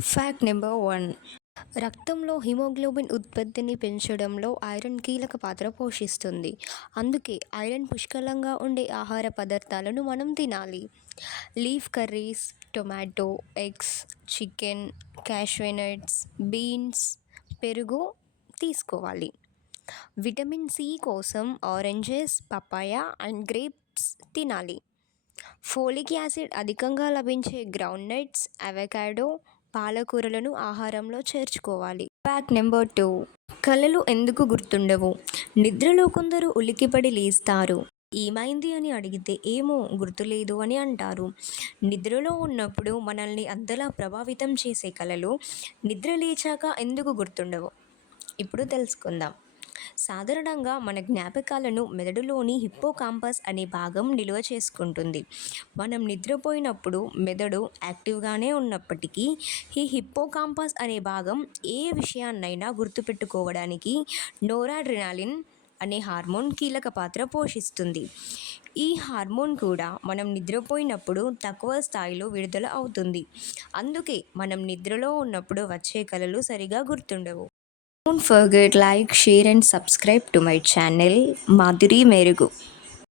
Fact number 1. రక్తంలో haemoglobin ఉత్పత్తిని పెంచడంలో ఐరన్ కీలక పాత్ర పోషిస్తుంది. అందుకే ఐరన్ పుష్కలంగా ఉండే ఆహార పదార్థాలను మనం తినాలి. Leaf curries, tomato, eggs, chicken, cashew nuts, beans, పెరుగు తీసుకోవాలి. విటమిన్ సి కోసం ఆరెంజెస్, పపాయ అండ్ గ్రేప్స్ తినాలి. ఫోలిక్ యాసిడ్ అధికంగా లభించే గ్రౌండ్ నట్స్, అవకాడో, పాలకూరలను ఆహారంలో చేర్చుకోవాలి. Fact number 2. కళలు ఎందుకు గుర్తుండవు? నిద్రలో కొందరు ఉలికిపడి లేస్తారు. ఏమైంది అని అడిగితే ఏమో గుర్తులేదు అని అంటారు. నిద్రలో ఉన్నప్పుడు మనల్ని అంతలా ప్రభావితం చేసే కళలు నిద్ర లేచాక ఎందుకు గుర్తుండవు? ఇప్పుడు తెలుసుకుందాం. సాధారణంగా మన జ్ఞాపకాలను మెదడులోని హిప్పోకాంపస్ అనే భాగం నిల్వ చేసుకుంటుంది. మనం నిద్రపోయినప్పుడు మెదడు యాక్టివ్గానే ఉన్నప్పటికీ ఈ హిప్పోకాంపస్ అనే భాగం ఏ విషయాన్నైనా గుర్తుపెట్టుకోవడానికి నోరాడ్రినాలిన్ అనే హార్మోన్ కీలక పాత్ర పోషిస్తుంది. ఈ హార్మోన్ కూడా మనం నిద్రపోయినప్పుడు తక్కువ స్థాయిలో విడుదల అవుతుంది. అందుకే మనం నిద్రలో ఉన్నప్పుడు వచ్చే కలలు సరిగా గుర్తుండవు. Don't forget like, share and subscribe to my channel Madhuri Merugu.